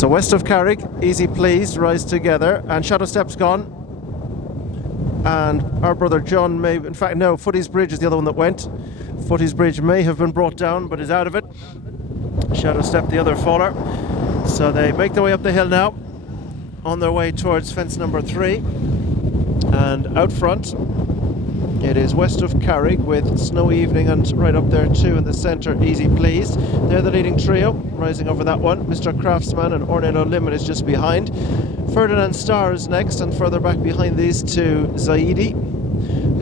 So West of Carrick, Easy Pleased, Rise Together, and Shadow Step's gone. And our brother John may, in fact, no, Footy's Bridge is the other one that went. Footy's Bridge may have been brought down, but is out of it. Shadow Step, the other faller. So they make their way up the hill now, on their way towards fence number 3. And out front, it is West of Carrick with Snowy Evening, and right up there too in the centre, Easy Pleased. They're the leading trio, rising over that one. Mr. Craftsman and Ornano Limit is just behind. Ferdinand Star is next, and further back behind these two, Zaidi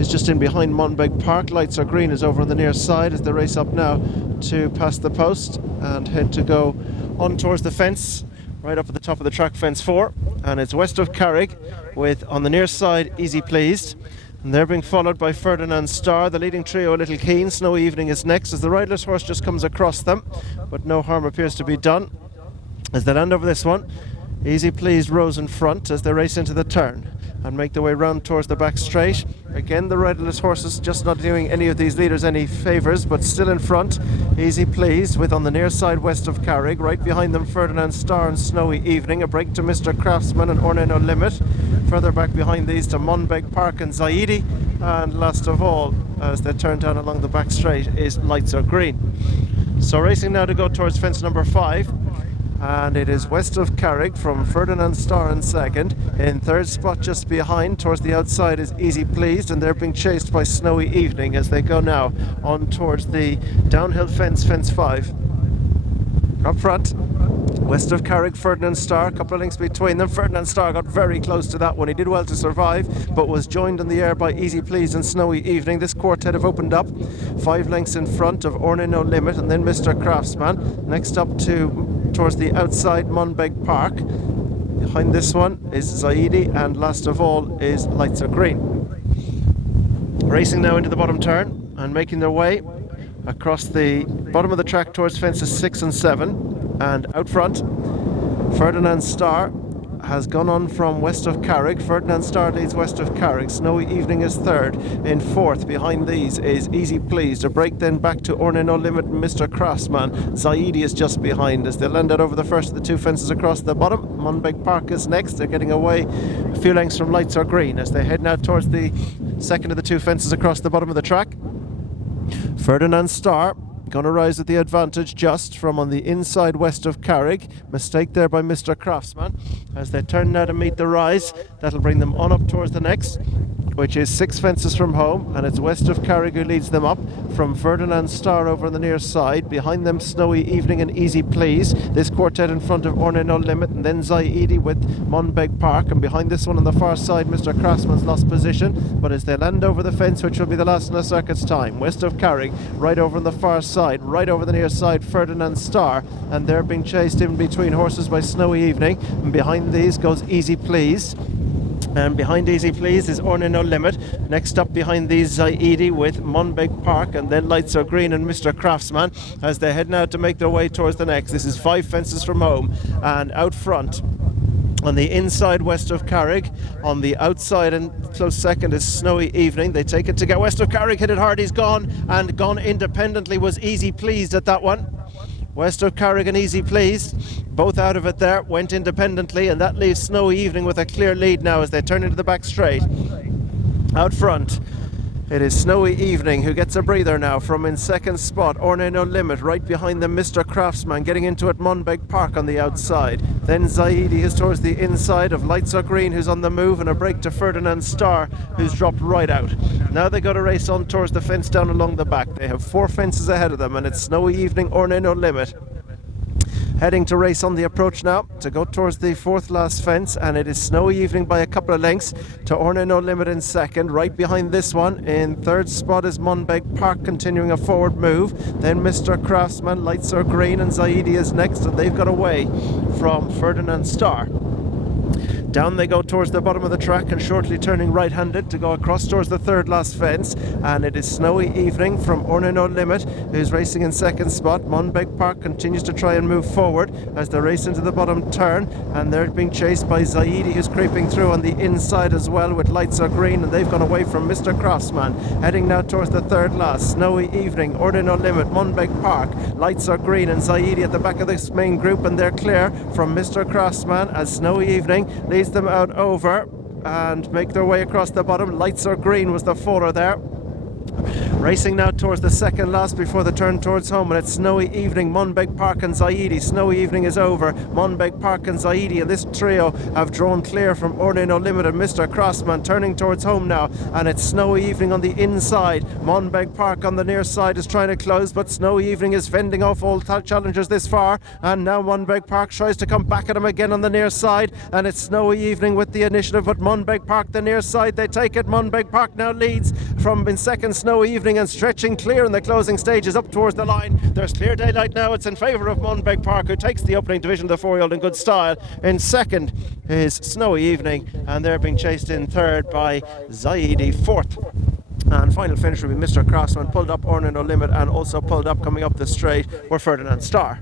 is just in behind Monbeg Park. Lights Are Green is over on the near side as they race up now to pass the post and head to go on towards the fence, right up at the top of the track, fence 4. And it's West of Carrick with, on the near side, Easy Pleased. And they're being followed by Ferdinand Star. The leading trio, A Little Keen. Snowy Evening is next as the riderless horse just comes across them, but no harm appears to be done as they land over this one. Easy Pleased rose in front as they race into the turn and make their way round towards the back straight. Again, the riderless horses just not doing any of these leaders any favours, but still in front. Easy Pleased with, on the near side, West of Carrick. Right behind them, Ferdinand Star and Snowy Evening. A break to Mr. Craftsman and Ornano Limit. Further back behind these to Monbeg Park and Zaidi. And last of all, as they turn down along the back straight, is Lights Are Green. So racing now to go towards fence number 5. And it is West of Carrick from Ferdinand Star in second. In third spot just behind, towards the outside, is Easy Pleased, and they're being chased by Snowy Evening as they go now on towards the downhill fence, fence 5. Up front, West of Carrick, Ferdinand Star, a couple of links between them. Ferdinand Star got very close to that one. He did well to survive, but was joined in the air by Easy Pleased and Snowy Evening. This quartet have opened up 5 lengths in front of Ornano Limit and then Mr. Craftsman. Next up towards the outside, Monbeg Park. Behind this one is Zaidi, and last of all is Lights Are Green. Racing now into the bottom turn and making their way across the bottom of the track towards fences 6 and 7. And out front, Ferdinand Star has gone on from West of Carrick. Ferdinand Star leads West of Carrick. Snowy Evening is third. In fourth, behind these, is Easy Pleased. A break then back to Ornano Limit and Mr. Craftsman. Zaidi is just behind as they land out over the first of the 2 fences across the bottom. Monbeg Park is next. They're getting away a few lengths from Lights Are Green as they head now towards the second of the 2 fences across the bottom of the track. Ferdinand Star going to rise at the advantage just from on the inside West of Carrick. Mistake there by Mr. Craftsman as they turn now to meet the rise. That'll bring them on up towards the next, which is 6 fences from home, and it's West of Carrick who leads them up from Ferdinand Star over on the near side. Behind them, Snowy Evening and Easy Pleased. This quartet in front of Ornano Limit, and then Zaidi with Monbeg Park. And behind this one on the far side, Mr. Craftsman's lost position, but as they land over the fence, which will be the last in the circuit's time, West of Carrick right over on the far side, right over the near side, Ferdinand Star, and they're being chased in between horses by Snowy Evening. And behind these goes Easy Pleased. And behind Easy Pleased is Ornano Limit. Next up behind these, Zaidi with Monbeg Park, and then Lights Are Green and Mr. Craftsman as they head now to make their way towards the next. This is 5 fences from home, and out front on the inside, West of Carrick. On the outside and close second is Snowy Evening. They take it to get West of Carrick, hit it hard, he's gone, and gone independently was Easy Pleased at that one. West of Carrick and Easy Pleased, both out of it there, went independently, and that leaves Snowy Evening with a clear lead now as they turn into the back straight. Out front, it is Snowy Evening who gets a breather now from in second spot. Ornano Limit right behind them, Mr. Craftsman getting into it, Monbeg Park on the outside. Then Zaidi is towards the inside of Lights Are Green, who's on the move, and a break to Ferdinand Star, who's dropped right out. Now they got to race on towards the fence down along the back. They have 4 fences ahead of them, and it's Snowy Evening, Ornano Limit heading to race on the approach now to go towards the 4th last fence, and it is Snowy Evening by a couple of lengths to Ornano Limit in second. Right behind this one in third spot is Monbeg Park continuing a forward move. Then Mr. Craftsman, Lights Are Green, and Zaidi is next, and they've got away from Ferdinand Star. Down they go towards the bottom of the track and shortly turning right-handed to go across towards the third last fence. And it is Snowy Evening from Orna No Limit who's racing in second spot. Monbeg Park continues to try and move forward as they race into the bottom turn, and they're being chased by Zaidi, who's creeping through on the inside as well with Lights Are Green, and they've gone away from Mr. Crossman. Heading now towards the third last, Snowy Evening, Orna No Limit, Monbeg Park, Lights Are Green and Zaidi at the back of this main group, and they're clear from Mr. Crossman as Snowy Evening leads them out over and make their way across the bottom. Lights Are Green was the faller there. Racing now towards the second last before the turn towards home, and it's Snowy Evening, Monbeg Park and Zaidi. Snowy Evening is over, Monbeg Park and Zaidi, and this trio have drawn clear from Orna No Limit and Mr. Crossman, turning towards home now, and it's Snowy Evening on the inside. Monbeg Park on the near side is trying to close, but Snowy Evening is fending off all challengers this far, and now Monbeg Park tries to come back at him again on the near side, and it's Snowy Evening with the initiative, but Monbeg Park the near side, they take it. Monbeg Park now leads from in second, Snowy Evening, and stretching clear in the closing stages up towards the line. There's clear daylight now. It's in favour of Monbeg Park, who takes the opening division of the 4-year-old in good style. In second is Snowy Evening, and they're being chased in third by Zaidi, fourth. And final finish will be Mr. Crossman, pulled up Orna No Limit, and also pulled up coming up the straight were Ferdinand Starr.